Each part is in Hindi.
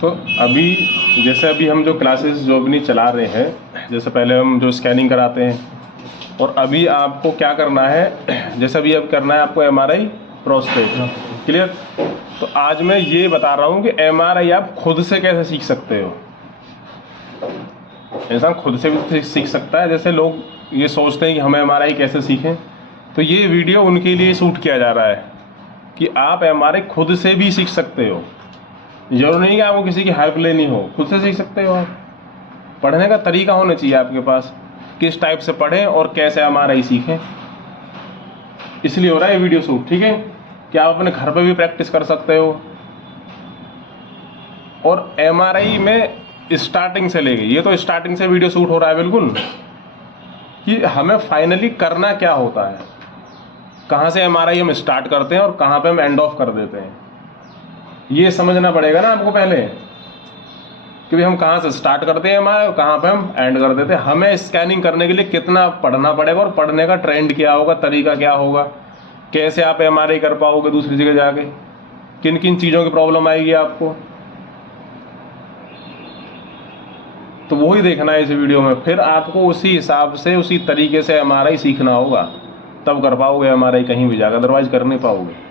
तो अभी जैसे अभी हम जो क्लासेस जो अपनी चला रहे हैं, जैसे पहले हम जो स्कैनिंग कराते हैं और अभी आपको क्या करना है, जैसे अभी अब करना है आपको एमआरआई प्रोस्टेट। क्लियर? तो आज मैं ये बता रहा हूँ कि एमआरआई आप खुद से कैसे सीख सकते हो। इंसान खुद से भी सीख सकता है। जैसे लोग ये सोचते हैं कि हम एमआरआई कैसे सीखें, तो ये वीडियो उनके लिए शूट किया जा रहा है कि आप एमआरआई खुद से भी सीख सकते हो। जरूरी नहीं कि आपको किसी की हेल्प लेनी हो, खुद से सीख सकते हो आप। पढ़ने का तरीका होना चाहिए आपके पास, किस टाइप से पढ़ें और कैसे एमआरआई सीखें। इसलिए हो रहा है ये वीडियो शूट, ठीक है? कि आप अपने घर पे भी प्रैक्टिस कर सकते हो। और एमआरआई में स्टार्टिंग से लेके, ये तो स्टार्टिंग से वीडियो शूट हो रहा है बिल्कुल, कि हमें फाइनली करना क्या होता है, कहाँ से एमआरआई हम स्टार्ट करते हैं और कहाँ पे हम एंड ऑफ कर देते हैं। ये समझना पड़ेगा ना आपको पहले कि भाई हम कहाँ से स्टार्ट करते हैं एमआरआई और कहाँ पे हम एंड कर देते हैं। हमें स्कैनिंग करने के लिए कितना पढ़ना पड़ेगा और पढ़ने का ट्रेंड क्या होगा, तरीका क्या होगा, कैसे आप एमआरआई कर पाओगे दूसरी जगह जाके, किन किन चीज़ों की प्रॉब्लम आएगी आपको, तो वही देखना है इस वीडियो में। फिर आपको उसी हिसाब से उसी तरीके से एमआरआई सीखना होगा, तब कर पाओगे एमआरआई कहीं भी जाकर, अदरवाइज कर नहीं पाओगे।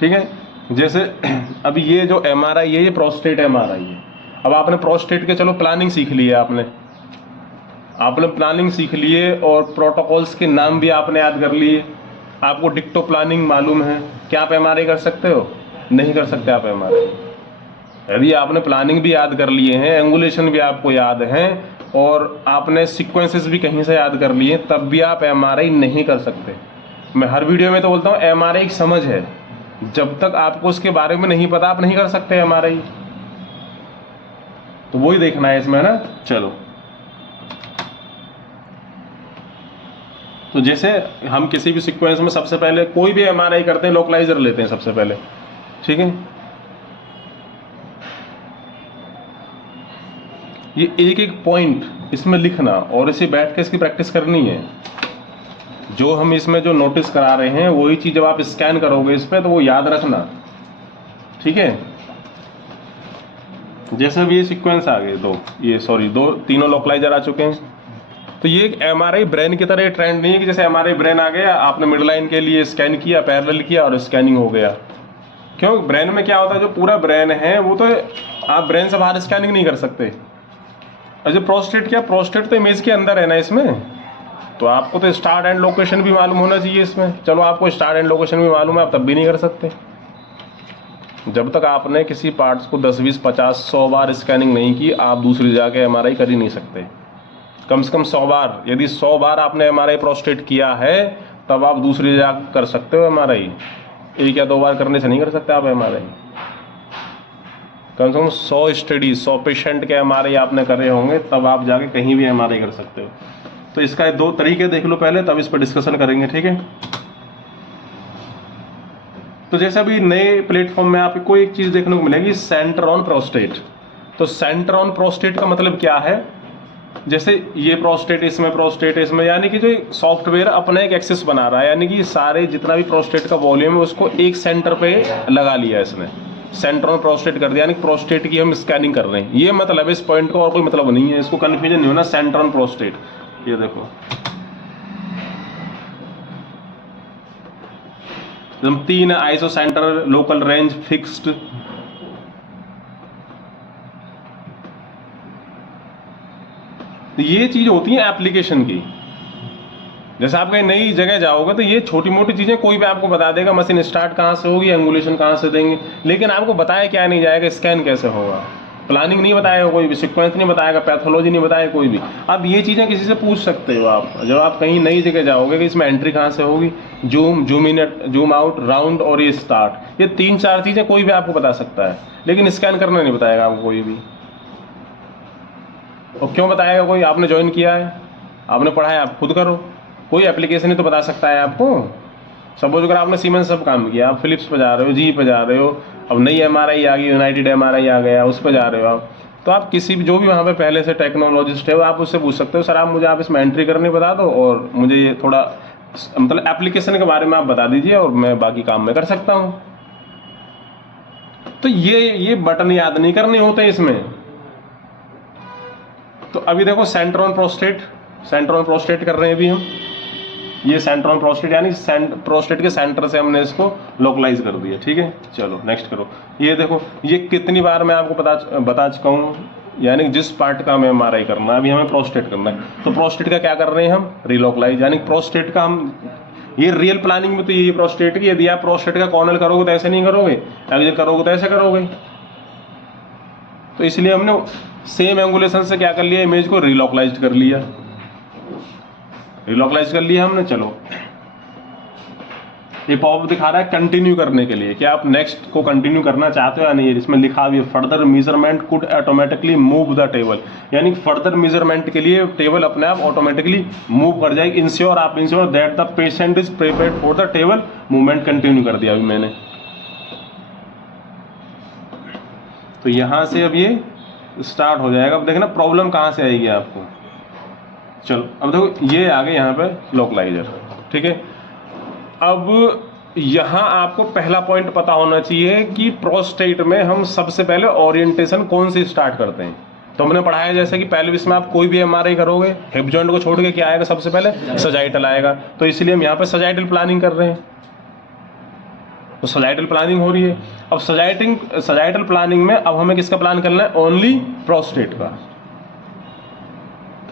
ठीक है? जैसे अभी ये जो एमआरआई है, ये प्रोस्टेट एमआरआई है। अब आपने प्रोस्टेट के चलो प्लानिंग सीख ली है, आपने प्लानिंग सीख लिए और प्रोटोकॉल्स के नाम भी आपने याद कर लिए। आपको डिक्टो प्लानिंग मालूम है, क्या आप एमआरआई कर सकते हो? नहीं कर सकते आप एमआरआई। यदि आपने प्लानिंग भी याद कर लिए हैं, एंगुलेशन भी आपको याद है और आपने सीक्वेंसेस भी कहीं से याद कर लिए, तब भी आप एमआरआई नहीं कर सकते। मैं हर वीडियो में तो बोलता हूँ एमआरआई एक समझ है, जब तक आपको उसके बारे में नहीं पता आप नहीं कर सकते एमआरआई। तो वही देखना है इसमें ना। चलो, तो जैसे हम किसी भी सीक्वेंस में सबसे पहले कोई भी एमआरआई करते हैं, लोकलाइजर लेते हैं सबसे पहले, ठीक है? ये एक एक पॉइंट इसमें लिखना और इसे बैठ के इसकी प्रैक्टिस करनी है। जो हम इसमें जो नोटिस करा रहे हैं वही चीज जब आप स्कैन करोगे इस पे, तो वो याद रखना, ठीक है? जैसे भी ये सीक्वेंस आ गए तीनों लोकलाइजर आ चुके हैं। तो ये एक एमआरआई ब्रेन की तरह ट्रेंड नहीं है कि जैसे एमआरआई ब्रेन आ गया, आपने मिड लाइन के लिए स्कैन किया, पैरेलल किया और स्कैनिंग हो गया। क्यों? ब्रेन में क्या होता है, जो पूरा ब्रेन है वो तो आप ब्रेन से बाहर स्कैनिंग नहीं कर सकते। और जो प्रोस्टेट, क्या प्रोस्टेट तो इमेज के अंदर है ना इसमें, तो आपको तो स्टार्ट एंड लोकेशन भी मालूम होना चाहिए इसमें। चलो आपको स्टार्ट एंड लोकेशन भी मालूम है, आप तब भी नहीं कर सकते। जब तक आपने किसी पार्ट्स को 10, 20, 50, 100 बार स्कैनिंग नहीं की, आप दूसरी जाके एमआरआई कर ही नहीं सकते। कम से कम 100 बार, यदि 100 बार आपने एमआरआई प्रोस्टेट किया है, तब आप दूसरी जगह कर सकते हो एमआरआई। 1 या 2 बार करने से नहीं कर सकते आप एमआरआई। कम से कम 100 स्टडी, 100 पेशेंट के एमआरआई आपने करे होंगे, तब आप जाके कहीं भी एमआरआई कर सकते हो। तो इसका 2 तरीके देख लो पहले, तब इस पर डिस्कशन करेंगे, ठीक है? तो जैसे अभी नए प्लेटफॉर्म में आपको एक चीज देखने को मिलेगी, सेंटर ऑन प्रोस्टेट। तो सेंटर ऑन प्रोस्टेट का मतलब क्या है? जैसे ये प्रोस्टेट इसमें, यानी कि जो सॉफ्टवेयर अपना एक एक्सेस बना रहा है, यानी कि सारे जितना भी प्रोस्टेट का वॉल्यूम है उसको एक सेंटर पे लगा लिया है इसने, सेंटर ऑन प्रोस्टेट कर दिया, यानी प्रोस्टेट की हम स्कैनिंग कर रहे हैं। ये मतलब इस पॉइंट का, और कोई मतलब नहीं है, इसको कंफ्यूजन नहीं होना। सेंटर ऑन प्रोस्टेट, ये देखो हम 3 iso centre, local range, fixed. ये चीज होती है एप्लीकेशन की। जैसे आप कहीं नई जगह जाओगे तो ये छोटी मोटी चीजें कोई भी आपको बता देगा, मशीन स्टार्ट कहाँ से होगी, एंगुलेशन कहाँ से देंगे, लेकिन आपको बताया क्या नहीं जाएगा, स्कैन कैसे होगा, प्लानिंग नहीं बताएगा कोई भी, सीक्वेंस नहीं बताएगा, पैथोलॉजी नहीं बताएगा कोई भी। अब ये चीज़ें किसी से पूछ सकते हो आप, जब आप कहीं नई जगह जाओगे कि इसमें एंट्री कहाँ से होगी, zoom in, zoom out, round और ये स्टार्ट, ये 3-4 चीज़ें कोई भी आपको बता सकता है, लेकिन स्कैन करना नहीं बताएगा आपको कोई भी। और क्यों बताएगा कोई? आपने ज्वाइन किया है, आपने पढ़ा है, आप खुद करो। कोई एप्लीकेशन ही तो बता सकता है आपको। सपोज अगर आपने सीमेंस सब काम किया, आप फिलिप्स पे जा रहे हो, जी पे जा रहे हो, अब नई एमआरआई आ गई, यूनाइटेड एमआरआई आ गया, उस पर जा रहे हो आप, तो आप किसी भी जो भी वहाँ पे पहले से टेक्नोलॉजिस्ट है, आप उससे पूछ सकते हो, सर आप मुझे, आप इसमें एंट्री करनी बता दो और मुझे ये थोड़ा मतलब एप्लीकेशन के बारे में आप बता दीजिए और मैं बाकी काम मैं कर सकता हूं। तो ये बटन याद नहीं करने होते इसमें। तो अभी देखो सेंटर ऑन प्रोस्टेट कर रहे हैं अभी हम। ये सेंटर ऑन प्रोस्टेट यानी प्रोस्टेट के सेंटर से हमने इसको लोकलाइज कर दिया। ठीक है, चलो नेक्स्ट करो। ये देखो, ये कितनी बार मैं आपको बता चुका हूँ, यानी जिस पार्ट का हमें एमआरआई करना है, अभी हमें प्रोस्टेट करना है, तो प्रोस्टेट का क्या कर रहे हैं हम, रीलोकलाइज। यानी प्रोस्टेट का हम, ये रियल प्लानिंग में तो ये प्रोस्टेट की, यदि आप प्रोस्टेट का कॉर्नल करोगे तो ऐसे नहीं करोगे, एक्सियल करोगे तो ऐसे करोगे। तो इसलिए हमने सेम एंगुलेशन से क्या कर लिया, इमेज को रीलोकलाइज कर लिया हमने। चलो ये पॉपअप दिखा रहा है कंटिन्यू करने के लिए, क्या आप नेक्स्ट को कंटिन्यू करना चाहते हो या नहीं। इसमें लिखा हुआ है further measurement could automatically move the table, यानी फर्दर मेजरमेंट के लिए टेबल अपने आप ऑटोमेटिकली मूव कर जाएगी। Ensure that the patient is prepared for the table movement. Continue कर दिया अभी मैंने। तो यहां से अब ये स्टार्ट हो जाएगा। अब देखना प्रॉब्लम कहां से आएगी आपको। चलो अब देखो, ये आ गए यहाँ पे लोकलाइजर। ठीक है, अब यहाँ आपको पहला पॉइंट पता होना चाहिए कि प्रोस्टेट में हम सबसे पहले ओरिएंटेशन कौन से स्टार्ट करते हैं। तो हमने पढ़ा है जैसे कि पेल्विस में आप कोई भी एमआरआई करोगे, हिप जॉइंट को छोड़ के क्या आएगा, सबसे पहले सजाइटल आएगा। तो इसलिए हम यहाँ पे सजाइटल प्लानिंग कर रहे हैं। तो सजाइटल प्लानिंग हो रही है। अब सजाइटल प्लानिंग में अब हमें किसका प्लान करना है, ओनली प्रोस्टेट का।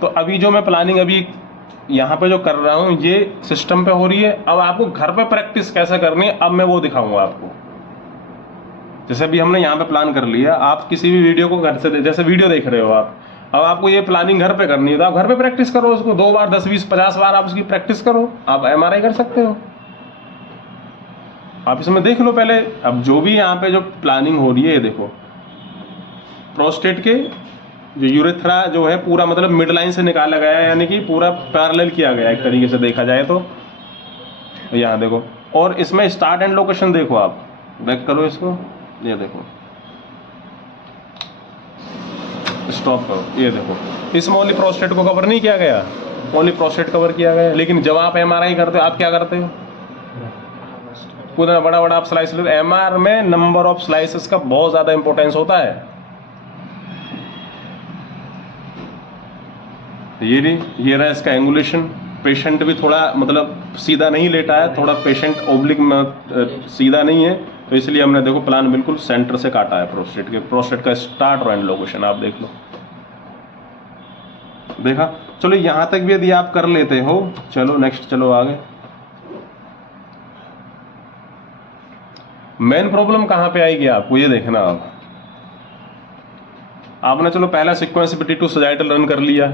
तो अभी जो मैं प्लानिंग अभी यहाँ पे जो कर रहा हूँ, ये सिस्टम पे हो रही है। अब आपको घर पे प्रैक्टिस कैसे करनी है, अब मैं वो दिखाऊंगा आपको। जैसे अभी हमने यहाँ पे प्लान कर लिया, आप किसी भी वीडियो को घर से, जैसे वीडियो देख रहे हो आप, अब आपको ये प्लानिंग घर पे करनी है, तो आप घर पे प्रैक्टिस करो उसको 2 बार, 10, 20, 50 बार आप उसकी प्रैक्टिस करो, आप एमआरआई कर सकते हो। आप इसमें देख लो पहले। अब जो भी यहाँ पे जो प्लानिंग हो रही है, ये देखो प्रोस्टेट के जो यूरेथ्रा जो है पूरा मतलब मिड लाइन से निकाला गया है, यानी कि पूरा पैरेलल किया गया है एक तरीके से देखा जाए तो। यहाँ देखो, और इसमें स्टार्ट एंड लोकेशन देखो, आप बैक करो इसको, ये देखो स्टॉप करो, ये देखो इसमें ओनली प्रोस्टेट को कवर नहीं किया गया, ओनली प्रोस्टेट कवर किया गया। लेकिन जब आप एमआरआई करते हो, आप क्या करते हो, पूरा बड़ा बड़ा आप स्लाइस लेते हो। एमआर में नंबर ऑफ स्लाइसेस का बहुत ज्यादा इंपॉर्टेंस होता है। ये रहा इसका एंगुलेशन। पेशेंट भी थोड़ा मतलब सीधा नहीं लेटा है, थोड़ा पेशेंट ओब्लिक में सीधा नहीं है, तो इसलिए हमने देखो प्लान बिल्कुल सेंटर से काटा है प्रोस्टेट का स्टार्ट और एंड लोकेशन आप देख लो। देखा, चलो यहां तक भी यदि आप कर लेते हो, चलो नेक्स्ट, चलो आगे। मेन प्रॉब्लम कहां पे आएगी आपको, ये देखना। आप आपने चलो पहला सीक्वेंस पे T2 सजाइटल रन कर लिया,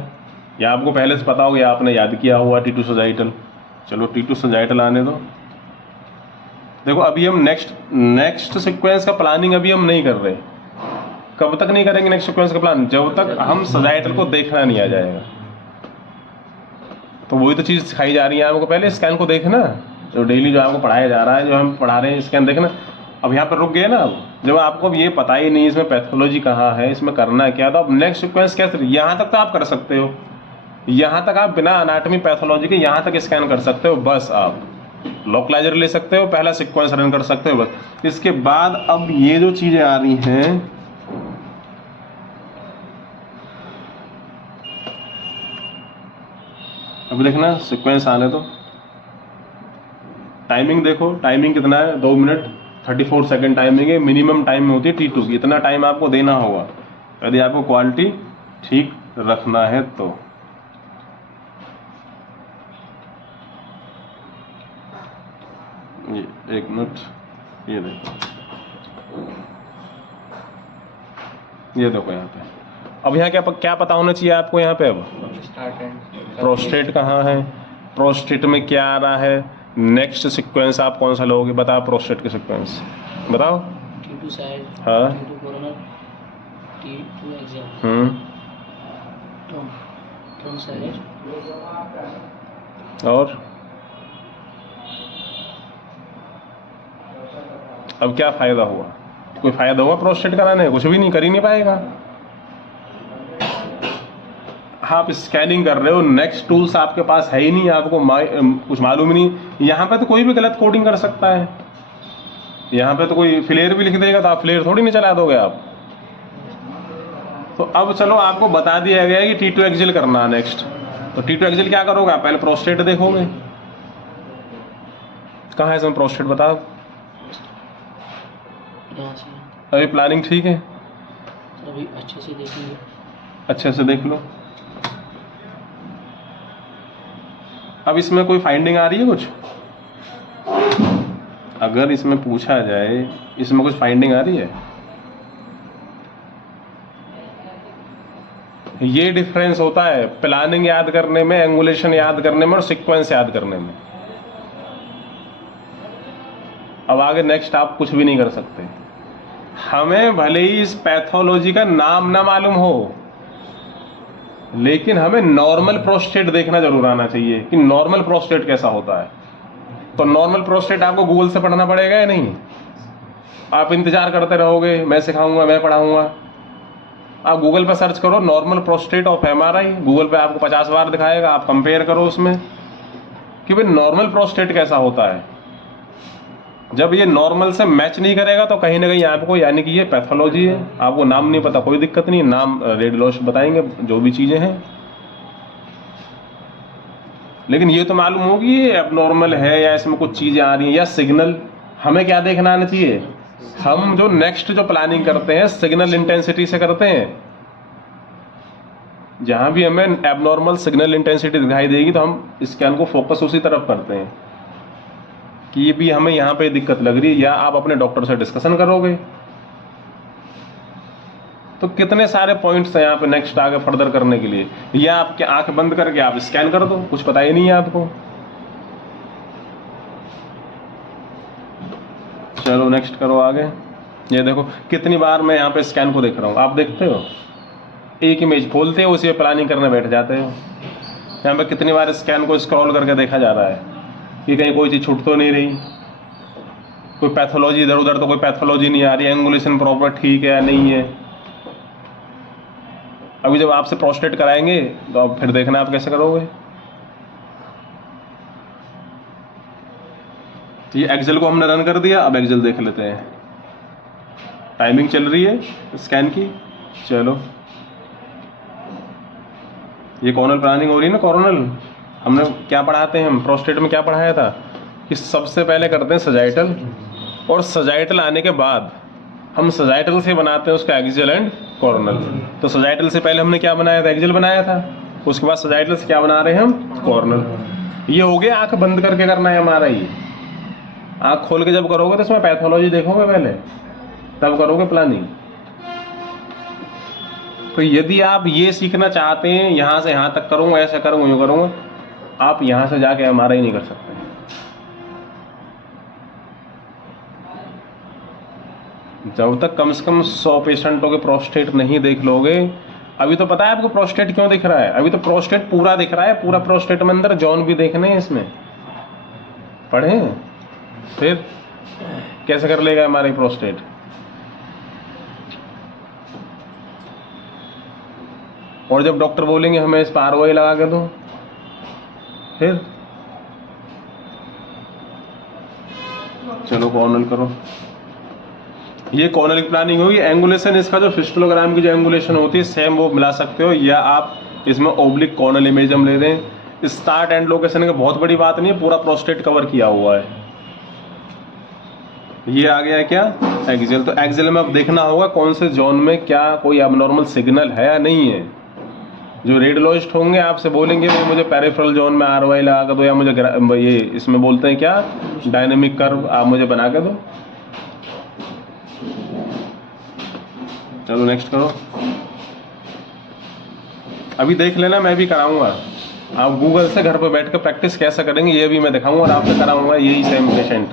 या आपको पहले से पता हो गया, आपने याद किया हुआ T2 सजाइटल। चलो T2 सजाइटल आने दो। देखो अभी हम नेक्स्ट सीक्वेंस का प्लानिंग अभी हम नहीं कर रहे। कब तक नहीं करेंगे नेक्स्ट सीक्वेंस का प्लान, जब तक हम सजाइटल को देखना नहीं आ जाएगा। तो वही तो चीज सिखाई जा रही है आपको, पहले स्कैन को देखना, जो डेली जो आपको पढ़ाया जा रहा है, जो हम पढ़ा रहे हैं, स्कैन देखना। अब यहाँ पर रुक गए ना, अब जब आपको अब ये पता ही नहीं इसमें पैथोलॉजी कहाँ है, इसमें करना क्या, तो अब नेक्स्ट सीक्वेंस कैसे, यहाँ तक तो आप कर सकते हो, यहाँ तक आप बिना एनाटॉमी पैथोलॉजी के यहाँ तक स्कैन कर सकते हो, बस आप लोकलाइजर ले सकते हो, पहला सीक्वेंस रन कर सकते हो बस। इसके बाद अब ये जो चीजें आ रही हैं, अब देखना सीक्वेंस आने दो। टाइमिंग देखो, टाइमिंग कितना है, 2 मिनट 34 सेकंड टाइमिंग है। मिनिमम टाइम होती है T2 की, इतना टाइम आपको देना होगा यदि आपको क्वालिटी ठीक रखना है तो। ये 1 मिनट, ये देखो, ये देखो यहाँ पे। अब यहाँ क्या पता होना चाहिए आपको, यहाँ पे अब प्रोस्टेट कहाँ है, प्रोस्टेट में क्या आ रहा है, नेक्स्ट सीक्वेंस आप कौन सा लोगे, बताओ प्रोस्टेट के सीक्वेंस बताओ। T2 साइड, हाँ, T2 coroner, T2 axial, trunk side, और अब क्या फायदा हुआ, कोई फायदा हुआ प्रोस्टेट कराने, कुछ भी नहीं, कर ही नहीं पाएगा। आप स्कैनिंग कर रहे हो, नेक्स्ट टूल्स आपके पास है ही नहीं, आपको कुछ मालूम ही नहीं। यहाँ पे तो कोई भी गलत कोडिंग कर सकता है, यहाँ पे तो कोई फ्लेयर भी लिख देगा तो आप फ्लेयर थोड़ी नहीं चला दोगे आप। तो अब चलो आपको बता दिया गया है कि T2 एक्सिल करना है नेक्स्ट। तो T2 एक्सिल क्या करोगे आप? पहले प्रोस्टेट देखोगे, कहाँ है इसमें प्रोस्टेट बताओ। यहाँ से अभी प्लानिंग ठीक है, अभी अच्छे से देखेंगे। अच्छे से देख लो। अब इसमें कोई फाइंडिंग आ रही है कुछ? अगर इसमें पूछा जाए इसमें कुछ फाइंडिंग आ रही है? ये डिफरेंस होता है प्लानिंग याद करने में, एंगुलेशन याद करने में और सीक्वेंस याद करने में। अब आगे नेक्स्ट आप कुछ भी नहीं कर सकते। हमें भले ही इस पैथोलॉजी का नाम ना मालूम हो, लेकिन हमें नॉर्मल प्रोस्टेट देखना जरूर आना चाहिए कि नॉर्मल प्रोस्टेट कैसा होता है। तो नॉर्मल प्रोस्टेट आपको गूगल से पढ़ना पड़ेगा या नहीं? आप इंतजार करते रहोगे मैं सिखाऊंगा मैं पढ़ाऊंगा? आप गूगल पर सर्च करो normal prostate of MRI, Google पे आपको 50 बार दिखाएगा। आप कंपेयर करो उसमें कि भाई नॉर्मल प्रोस्टेट कैसा होता है। जब ये नॉर्मल से मैच नहीं करेगा तो कहीं ना कहीं आपको, यानी कि ये पैथोलॉजी है। आपको नाम नहीं पता कोई दिक्कत नहीं, नाम रेडियोलॉजिस्ट बताएंगे जो भी चीजें हैं, लेकिन ये तो मालूम होगी ये एबनॉर्मल है या इसमें कुछ चीजें आ रही हैं या सिग्नल। हमें क्या देखना आना चाहिए? हम जो नेक्स्ट जो प्लानिंग करते हैं सिग्नल इंटेंसिटी से करते हैं। जहां भी हमें एबनॉर्मल सिग्नल इंटेंसिटी दिखाई देगी तो हम स्कैन को फोकस उसी तरफ करते हैं कि ये भी हमें यहाँ पे दिक्कत लग रही है, या आप अपने डॉक्टर से डिस्कशन करोगे। तो कितने सारे पॉइंट्स हैं यहाँ पे नेक्स्ट आगे फर्दर करने के लिए, या आपके आंख बंद करके आप स्कैन कर दो, कुछ पता ही नहीं है आपको। चलो नेक्स्ट करो आगे। ये देखो कितनी बार मैं यहाँ पे स्कैन को देख रहा हूँ, आप देखते हो? एक इमेज खोलते हो, उसी पे प्लानिंग करने बैठ जाते हो। यहाँ पे कितनी बार स्कैन को स्क्रॉल करके देखा जा रहा है कि कहीं कोई चीज छूट तो नहीं रही, कोई पैथोलॉजी इधर उधर तो कोई पैथोलॉजी नहीं आ रही, एंगुलेशन प्रॉपर ठीक है या नहीं है। अभी जब आपसे प्रोस्टेट कराएंगे तो अब फिर देखना आप कैसे करोगे। ये एक्सेल को हमने रन कर दिया, अब एक्सेल देख लेते हैं। टाइमिंग चल रही है स्कैन की। चलो ये कॉर्नल प्लानिंग हो रही है ना, कॉर्नल। हमने क्या पढ़ाते हैं हम प्रोस्टेट में, क्या पढ़ाया था कि सबसे पहले करते हैं सजाइटल, और सजाइटल आने के बाद हम सजाइटल से बनाते हैं उसका एक्सियल एंड कॉर्नल। तो सजाइटल से पहले हमने क्या बनाया था? एक्सियल बनाया था। उसके बाद सजाइटल से क्या बना रहे हैं हम? कॉर्नल। ये हो गया आंख बंद करके करना है हमारा। ये आंख खोल के जब करोगे तो इसमें पैथोलॉजी देखोगे पहले, तब करोगे प्लानिंग। तो यदि आप ये सीखना चाहते हैं यहाँ से यहाँ तक करूँगा, ऐसा करूँगा, यूँ करूँगा, आप यहाँ से जाके हमारा ही नहीं कर सकते। जब तक कम से कम 100 पेशेंटों के प्रोस्टेट नहीं देख लोगे। अभी तो पता है आपको प्रोस्टेट क्यों दिख रहा है? अभी तो प्रोस्टेट पूरा दिख रहा है, पूरा प्रोस्टेट में अंदर जॉन भी देखने हैं इसमें, पढ़े? फिर कैसे कर लेगा हमारी प्रोस्टेट? और जब डॉक्टर बोलेंगे हमें इस पर ROI लगा के दो, फिर चलो कॉर्नल करो। ये कॉर्नल की प्लानिंग होगी। एंगुलेशन इसका जो फिस्टुलोग्राम की जो एंगुलेशन होती है सेम वो मिला सकते हो, या आप इसमें ओब्लिक कॉर्नल इमेज हम ले दें। स्टार्ट एंड लोकेशन की बहुत बड़ी बात नहीं है, पूरा प्रोस्टेट कवर किया हुआ है। ये आ गया क्या? एक्सियल। तो एक्सियल में अब देखना होगा कौन से जोन में क्या कोई अबनॉर्मल सिग्नल है या नहीं है। जो रेडियोलॉजिस्ट होंगे आपसे बोलेंगे वो मुझे पेरिफेरल जोन में ROI लगा के दो, या मुझे ये इसमें बोलते हैं क्या डायनेमिक कर्व आप मुझे बना के दो। चलो नेक्स्ट करो। अभी देख लेना, मैं भी कराऊंगा। आप गूगल से घर पर बैठ कर प्रैक्टिस कैसे करेंगे ये भी मैं दिखाऊंगा, और आपसे कराऊंगा यही सेम पेशेंट।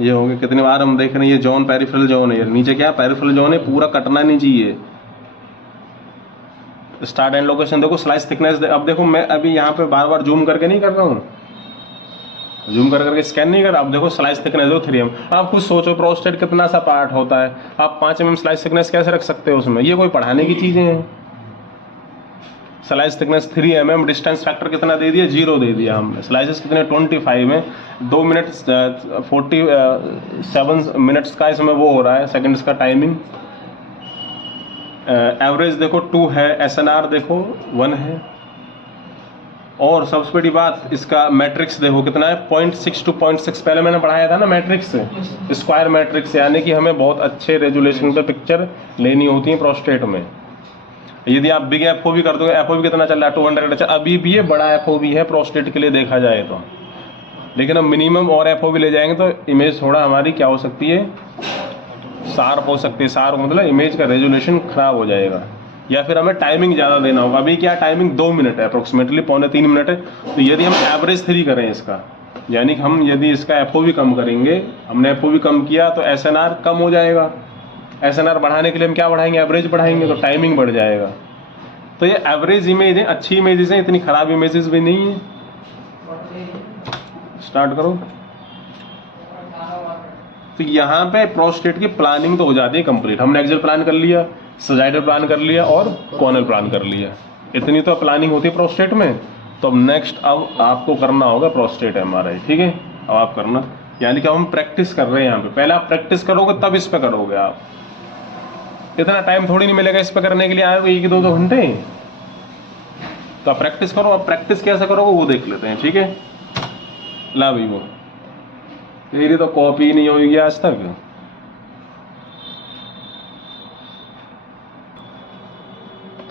ये हो गया। कितनी बार हम देख रहे हैं ये जोन पेरिफेरल जोन है, नीचे क्या पेरिफेरल जोन है, पूरा कटना नहीं चाहिए। स्टार्ट एंड लोकेशन देखो, स्लाइस थिकनेस अब देखो, मैं अभी यहाँ पे बार बार जूम करके नहीं कर रहा हूँ, जूम कर करके स्कैन नहीं कर। आप देखो स्लाइस थिकनेस हो 3 mm। आप खुद सोचो प्रोस्टेट कितना सा पार्ट होता है, आप 5 mm स्लाइस थिकनेस कैसे रख सकते हो उसमें? ये कोई पढ़ाने की चीज़ें हैं? Slice thickness 3 mm, distance factor कितना दे दिया? 0 दे दिया हमने। स्लाइसेस कितने? 25 में 2 मिनट 47 मिनट्स का इसमें वो हो रहा है, सेकंड्स का टाइमिंग। एवरेज देखो 2 है, SNR देखो 1 है। और सबसे बड़ी बात, इसका मैट्रिक्स देखो कितना है, 0.6 to 0.6। पहले मैंने पढ़ाया था ना मैट्रिक्स से, स्क्वायर मैट्रिक्स, यानी कि हमें बहुत अच्छे रेजोल्यूशन पे पिक्चर लेनी होती है प्रोस्टेट में। यदि आप बिग FOV कर दोगे, FOV कितना चल रहा है? 200। अच्छा, अभी भी ये बड़ा FOV है प्रोस्टेट के लिए देखा जाए तो, लेकिन अब मिनिमम और FOV ले जाएंगे तो इमेज थोड़ा हमारी क्या हो सकती है, शार्प हो सकती है। शार्प मतलब इमेज का रेजोल्यूशन खराब हो जाएगा, या फिर हमें टाइमिंग ज़्यादा देना होगा। अभी क्या टाइमिंग 2 मिनट है अप्रोक्सीमेटली, 2.25 मिनट है। तो यदि हम एवरेज 3 करें इसका, यानी कि हम यदि इसका FOV कम करेंगे, हमने FOV कम किया तो SNR कम हो जाएगा। SNR बढ़ाने के लिए हम क्या बढ़ाएंगे? एवरेज बढ़ाएंगे, तो टाइमिंग बढ़ जाएगा। तो ये एवरेज इमेज है, अच्छी इमेजेस हैं, इतनी खराब इमेजेस भी नहीं है। स्टार्ट करो। तो यहाँ पे प्रोस्टेट की प्लानिंग तो हो जाती है कंप्लीट। हमने एक्सियल प्लान कर लिया, सजाइडल प्लान कर लिया और कॉर्नल प्लान कर लिया। इतनी तो प्लानिंग होती है प्रोस्टेट में। तो अब नेक्स्ट अब आपको करना होगा प्रोस्टेट MRI, ठीक है? अब आप करना, यानी कि हम प्रैक्टिस कर रहे हैं यहाँ पे। पहले आप प्रैक्टिस करोगे तब इस पे करोगे आप। इतना टाइम थोड़ी नहीं मिलेगा इस पे करने के लिए, आए 1-2 घंटे। तो आप प्रैक्टिस करो। अब प्रैक्टिस कैसे करोगे वो देख लेते हैं, ठीक है? ला भाई, वो तेरी तो कॉपी नहीं होगी आज तक।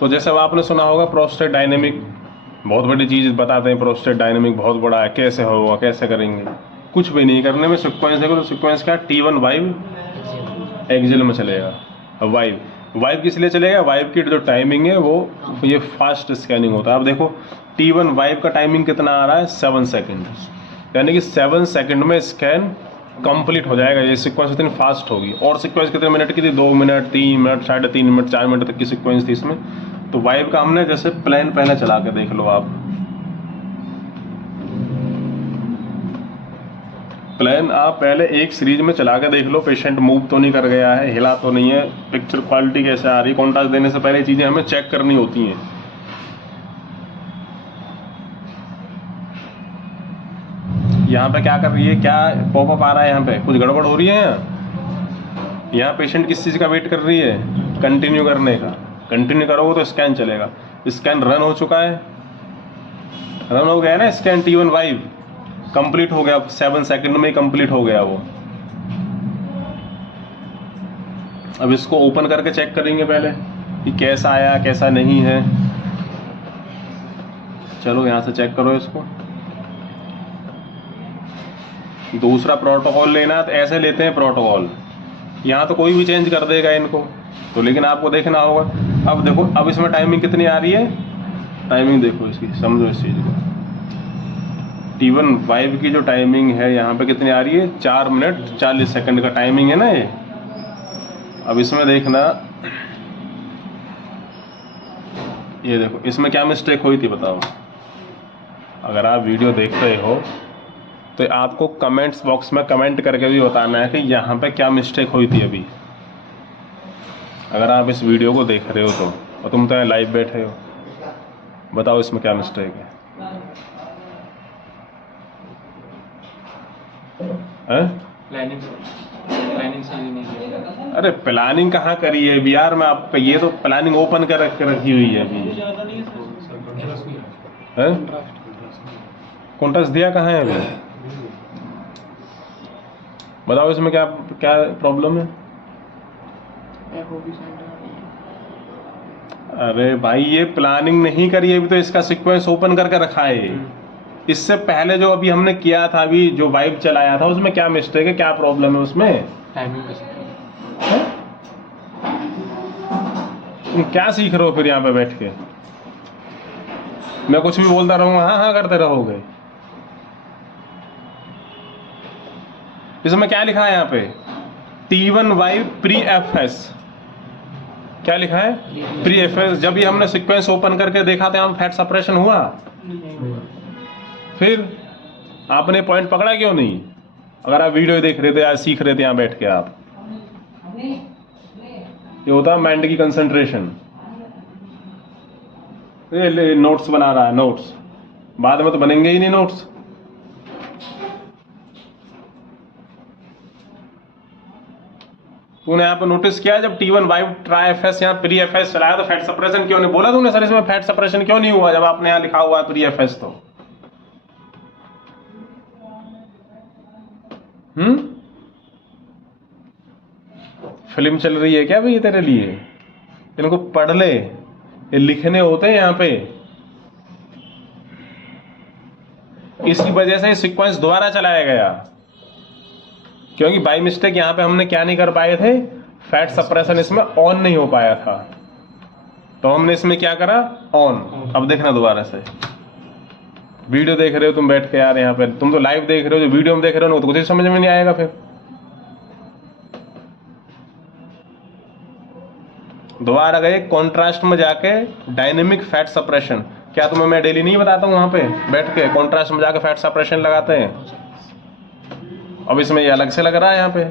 तो जैसे अब आपने सुना होगा प्रोस्टेट डायनेमिक, बहुत बड़ी चीज़ बताते हैं। प्रोस्टेट डायनेमिक बहुत बड़ा है, कैसे होगा, कैसे करेंगे? कुछ भी नहीं करने में, सीक्वेंस देखो तो सीक्वेंस क्या, T1 वाइव एक्सियल में चलेगा। अब वाइव किस लिए चलेगा? वाइव की जो टाइमिंग है वो, ये फास्ट स्कैनिंग होता है। अब देखो T1 वाइव का टाइमिंग कितना आ रहा है? 7 सेकेंड, यानी कि 7 सेकेंड में स्कैन कंप्लीट हो जाएगा। ये सीक्वेंस इतनी फास्ट होगी। और सीक्वेंस कितने मिनट की थी? 2 मिनट, 3 मिनट, 3.5 मिनट, 4 मिनट तक की सीक्वेंस थी इसमें। तो वाइव का हमने जैसे प्लान पहले चला के देख लो आप। प्लान आप पहले एक सीरीज में चला के देख लो, पेशेंट मूव तो नहीं कर गया है, हिला तो नहीं है, पिक्चर क्वालिटी कैसे आ रही है। कॉन्ट्रास्ट देने से पहले चीज़ें हमें चेक करनी होती हैं। यहाँ पे क्या कर रही है, क्या पॉपअप आ रहा है? यहाँ पे कुछ गड़बड़ हो रही है। यहाँ पेशेंट किस चीज़ का वेट कर रही है? कंटिन्यू करने का। कंटिन्यू करोगे तो स्कैन चलेगा। स्कैन रन हो चुका है, रन हो गया ना स्कैन। T1 वाइव कंप्लीट हो गया, 7 सेकंड में ही कंप्लीट हो गया वो। अब इसको ओपन करके चेक करेंगे पहले कि कैसा आया, कैसा नहीं है। चलो यहाँ से चेक करो इसको। दूसरा प्रोटोकॉल लेना तो ऐसे लेते हैं प्रोटोकॉल, यहाँ तो कोई भी चेंज कर देगा इनको, तो लेकिन आपको देखना होगा। अब देखो, अब इसमें टाइमिंग कितनी आ रही है? टाइमिंग देखो इसकी, समझो इस चीज़ को। T1 वाइव की जो टाइमिंग है यहाँ पे कितनी आ रही है? 4 मिनट 40 सेकंड का टाइमिंग है ना ये। अब इसमें देखना, ये देखो इसमें क्या मिस्टेक हुई थी बताओ। अगर आप वीडियो देखते हो तो आपको कमेंट्स बॉक्स में कमेंट करके भी बताना है कि यहाँ पे क्या मिस्टेक हुई थी अभी। अगर आप इस वीडियो को देख रहे हो तो, और तुम तो लाइव बैठे हो, बताओ इसमें क्या मिस्टेक है? प्लानिंग से भी नहीं किया। अरे प्लानिंग कहाँ करी है यार? मैं आपका ये तो प्लानिंग ओपन कर रखी हुई है अभी। कॉन्ट्रास्ट दिया कहाँ है अभी? बताओ इसमें क्या क्या प्रॉब्लम है? अरे भाई ये प्लानिंग नहीं करी है अभी, तो इसका सीक्वेंस ओपन करके रखा है। इससे पहले जो अभी हमने किया था, अभी जो वाइव चलाया था, उसमें क्या मिस्टेक है, क्या प्रॉब्लम है उसमें? टाइमिंग तुम क्या सीख रहे हो फिर यहाँ पे बैठ के? मैं कुछ भी बोलता रहूँगा, हाँ हाँ करते रहोगे। इसमें क्या लिखा है यहाँ पे? T1 वाइव pre FS। क्या लिखा है? Pre FS। जब ये हमने सीक्वेंस ओपन करके देखा था, यहाँ फैट सेपरेशन हुआ। फिर आपने पॉइंट पकड़ा क्यों नहीं? अगर आप वीडियो देख रहे थे या सीख रहे थे यहाँ बैठ के आप, ये होता है माइंड की कंसंट्रेशन। ये नोट्स बना रहा है, नोट्स बाद में तो बनेंगे ही नहीं नोट्स। तूने यहाँ पे नोटिस किया जब T1 वाइव ट्राई एफएस यहाँ प्री एफएस चलाया तो फैट सप्रेशन क्यों नहीं बोला तूने? सर इसमें फैट सप्रेशन क्यों नहीं हुआ जब आपने यहाँ लिखा हुआ है प्री एफएस? तो फिल्म चल रही है क्या भाई तेरे लिए? इनको पढ़ ले, ये लिखने होते हैं यहाँ पे। इसी वजह से सीक्वेंस दोबारा चलाया गया, क्योंकि बाय मिस्टेक यहाँ पे हमने क्या नहीं कर पाए थे, फैट सप्रेशन इसमें ऑन नहीं हो पाया था, तो हमने इसमें क्या करा, ऑन। अब देखना दोबारा से, वीडियो देख रहे हो तुम बैठ के यार यहाँ पे, तुम तो लाइव देख रहे हो, जो वीडियो में देख रहे हो तो कुछ समझ में नहीं आएगा। फिर दोबारा गए कॉन्ट्रास्ट में जाके डायनेमिक फैट सप्रेशन। क्या तुम्हें मैं डेली नहीं बताता हूँ वहां पे बैठ के कॉन्ट्रास्ट में जाके फैट सप्रेशन लगाते हैं? अब इसमें ये अलग से लग रहा है यहाँ पे।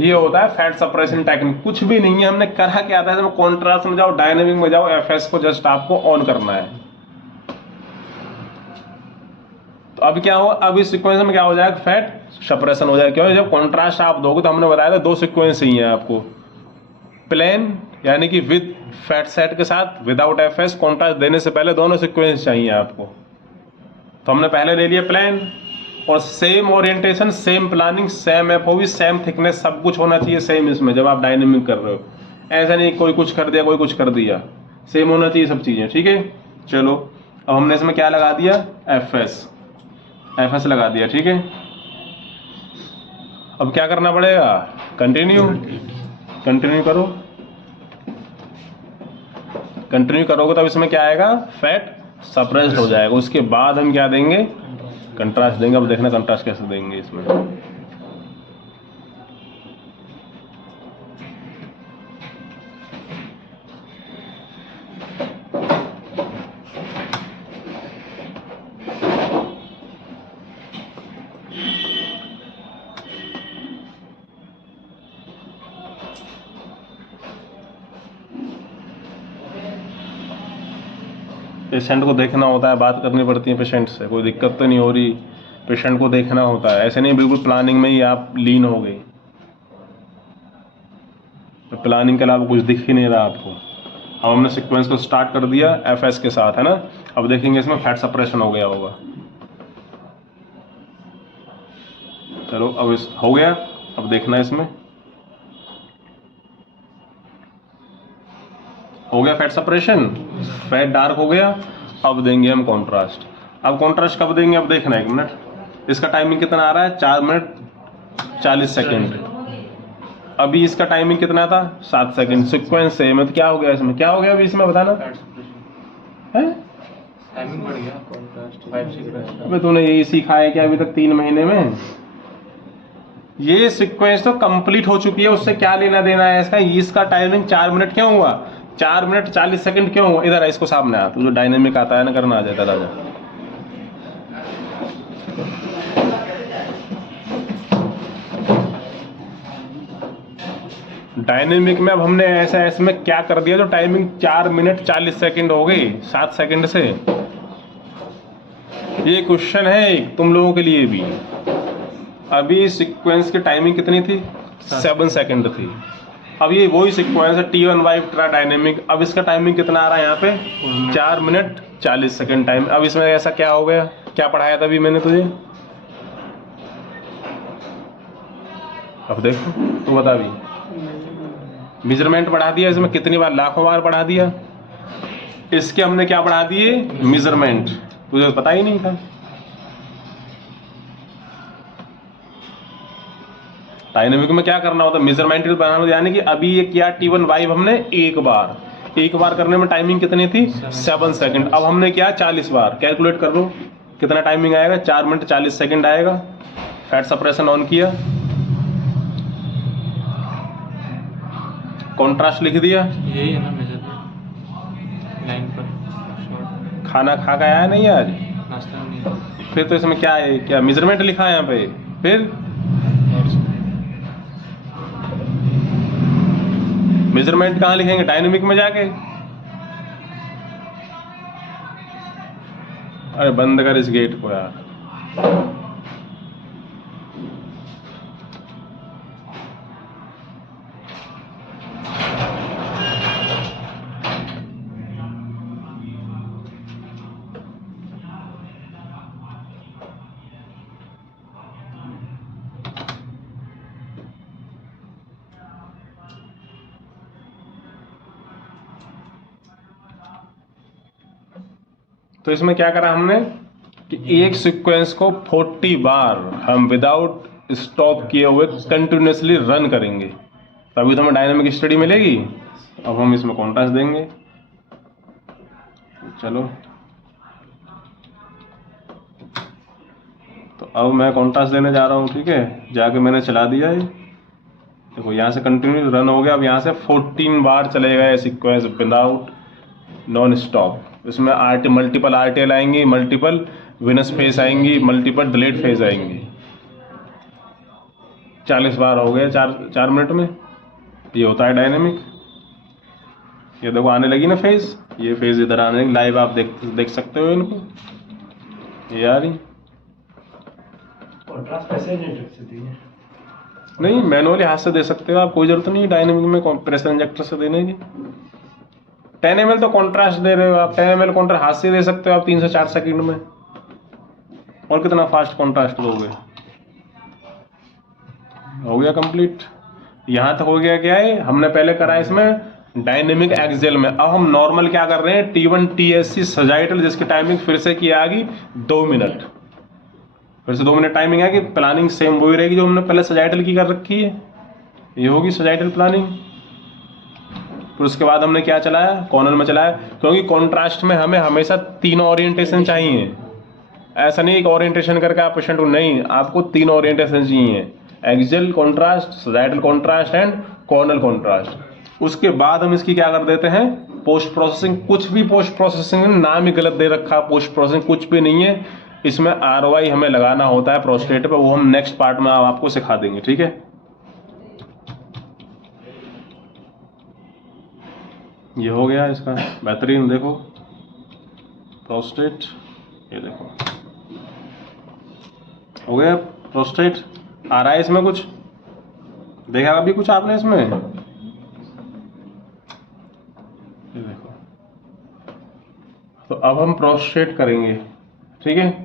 ये होता है फैट सप्रेशन टेक्निक, कुछ भी नहीं है। हमने करा क्या था, इसमें कॉन्ट्रास्ट में जाओ, डायनेमिक में जाओ, एफएस को जस्ट आपको ऑन करना है। तो अब क्या हो, अब इस सीक्वेंस में क्या हो जाएगा, फैट सप्रेशन हो जाएगा। क्यों? जब कॉन्ट्रास्ट आप दोगे तो हमने बताया था दो सीक्वेंस ही है आपको, प्लेन यानी कि विद फैट सेट के साथ, विदाउट एफएस। कॉन्ट्रास्ट देने से पहले दोनों सीक्वेंस चाहिए आपको। तो हमने पहले ले लिया प्लेन, और same orientation, same planning, same FOV, same thickness, सब कुछ होना चाहिए सेम इसमें जब आप डायनेमिक कर रहे हो। ऐसा नहीं कोई कुछ कर दिया कोई कुछ कर दिया, सेम होना चाहिए सब चीजें। ठीक है, चलो अब हमने इसमें क्या लगा दिया, एफएस, एफएस लगा दिया। ठीक है, अब क्या करना पड़ेगा, कंटिन्यू, कंटिन्यू करो, कंटिन्यू करोगे तब इसमें क्या आएगा, फैट सप्रेस्ड हो जाएगा। उसके बाद हम क्या देंगे, कंट्रास्ट देंगे। अब देखना कंट्रास्ट कैसे देंगे इसमें। पेशेंट को देखना होता है, बात करनी पड़ती है पेशेंट से, कोई दिक्कत तो नहीं हो रही, पेशेंट को देखना होता है। ऐसे नहीं बिल्कुल प्लानिंग में ही आप लीन हो गए, तो प्लानिंग के अलावा कुछ दिख ही नहीं रहा आपको। अब हमने सीक्वेंस को स्टार्ट कर दिया एफएस के साथ, है ना। अब देखेंगे इसमें फैट सप्रेशन हो गया होगा। चलो अब इस हो गया, अब देखना इसमें हो गया फैट सप्रेशन, फैट डार्क हो गया। अब देंगे हम कॉन्ट्रास्ट। अब कॉन्ट्रास्ट कब देंगे, अब देखना, एक मिनट। इसका टाइमिंग कितना आ रहा है, 4 मिनट 40 सेकेंड। अभी इसका टाइमिंग कितना था, 7 सेकेंड। सीक्वेंस सेम है, तो क्या हो गया इसमें, क्या हो गया अभी इसमें बताना है? टाइमिंग बढ़ गया, कॉन्ट्रास्ट 5 सीक्वेंस। अबे तूने यही सीखा है क्या अभी तक 3 महीने में? ये सीक्वेंस तो कंप्लीट हो चुकी है, उससे क्या लेना देना है इसका। इसका टाइमिंग 4 मिनट क्यों हुआ, 4 मिनट 40 सेकंड क्यों हुआ? इधर इसको सामने आ, तो जो डायनेमिक आता है ना करना, आ जाता है राजा। डायनेमिक में अब हमने ऐसा इसमें क्या कर दिया, जो टाइमिंग 4 मिनट 40 सेकंड हो गई 7 सेकंड से। ये क्वेश्चन है तुम लोगों के लिए भी। अभी सीक्वेंस की टाइमिंग कितनी थी, 7 सेकंड थी। अब ये वही सीक्वेंस है T1 वाइव ट्रा डायनेमिक। अब इसका टाइमिंग कितना आ रहा है यहाँ पे, 4 मिनट 40 सेकंड टाइम। अब इसमें ऐसा क्या हो गया, क्या पढ़ाया था अभी मैंने तुझे, अब देखो तू बता। अभी मेजरमेंट बढ़ा दिया इसमें, कितनी बार, लाखों बार बढ़ा दिया। इसके हमने क्या बढ़ा दिए, मेजरमेंट, तुझे पता ही नहीं था। डायनेमिक में क्या करना होता है, मेजरमेंट बनाना, यानी कि अभी ये किया T1 वाइव हमने एक बार करने में टाइमिंग कितनी थी, 7 सेकंड। अब हमने किया 40 बार, कैलकुलेट कर लो कितना टाइमिंग आएगा, 4 मिनट 40 सेकंड आएगा। फैट सप्रेशन ऑन किया, कॉन्ट्रास्ट लिख दिया, यही है ना मेजरमेंट लाइन पर शॉर्ट। खाना खा के आया नहीं आज? नाश्ता में नहीं। फिर तो इसमें क्या है, क्या मेजरमेंट लिखा है यहाँ पे? फिर मेजरमेंट कहाँ लिखेंगे? डायनेमिक में जाके? अरे बंद कर इस गेट को यार। तो इसमें क्या करा हमने कि एक सीक्वेंस को 40 बार हम विदाउट स्टॉप किए हुए कंटिन्यूसली रन करेंगे, तभी तो हमें डायनामिक स्टडी मिलेगी। अब हम इसमें कॉन्ट्रास्ट देंगे। चलो, तो अब मैं कॉन्ट्रास्ट देने जा रहा हूँ, ठीक है। जाके मैंने चला दिया है, देखो यहाँ से कंटिन्यू रन हो गया। अब यहाँ से 14 बार चलेगा ये सीक्वेंस विदाउट नॉन स्टॉप। इसमें मल्टीपल आरटीएल आएंगी, मल्टीपल विनस फेस आएंगी, मल्टीपल डिलेट फेज आएंगी। 40 बार हो गए 4 मिनट में। ये होता है डायनेमिक। ये देखो आने लगी ना फेज, ये फेज इधर आने लगी। लाइव आप देख सकते हो इनको, ये आ रही। कॉन्ट्रास्ट कैसे जनरेट से दी है? नहीं, मैनुअली हाथ से दे सकते हो आप, कोई जरूरत नहीं डायनेमिक में प्रेशर इंजेक्टर से देने की। 10 ml तो कॉन्ट्रास्ट दे रहे हो आप, 10 ml कॉन्ट्रास्ट हाथ से दे सकते हो आप 3 से 4 सेकंड में। और कितना फास्ट कॉन्ट्रास्ट दोगे? हो गया कंप्लीट। यहाँ तक हो गया। क्या है, हमने पहले करा इसमें डायनेमिक एक्सेल में। अब हम नॉर्मल क्या कर रहे हैं, T1 TSC सजाइटल, जिसकी टाइमिंग फिर से की आ गई 2 मिनट। फिर से 2 मिनट टाइमिंग है कि प्लानिंग सेम वही रहेगी जो हमने पहले सजाइटल की कर रखी है। ये होगी सजाइटल प्लानिंग। फिर उसके बाद हमने क्या चलाया, कॉर्नर में चलाया, क्योंकि कॉन्ट्रास्ट में हमें हमेशा 3 ओरिएंटेशन चाहिए। ऐसा नहीं एक ओरिएंटेशन करके आप पेशेंट को, नहीं, आपको 3 ओरिएंटेशन चाहिए, axial contrast, sagittal contrast and Cornell contrast. उसके बाद हम इसकी क्या कर देते हैं, पोस्ट प्रोसेसिंग। कुछ भी पोस्ट प्रोसेसिंग, नाम ही गलत दे रखा, पोस्ट प्रोसेसिंग कुछ भी नहीं है। इसमें ROI हमें लगाना होता है प्रोस्टेट पे, वो हम नेक्स्ट पार्ट में आपको सिखा देंगे, ठीक है। ये हो गया इसका बेहतरीन। देखो प्रोस्टेट, ये देखो हो गया प्रोस्टेट। आ रहा है इसमें कुछ, देखा अभी कुछ आपने इसमें? ये देखो। तो अब हम प्रोस्टेट करेंगे, ठीक है।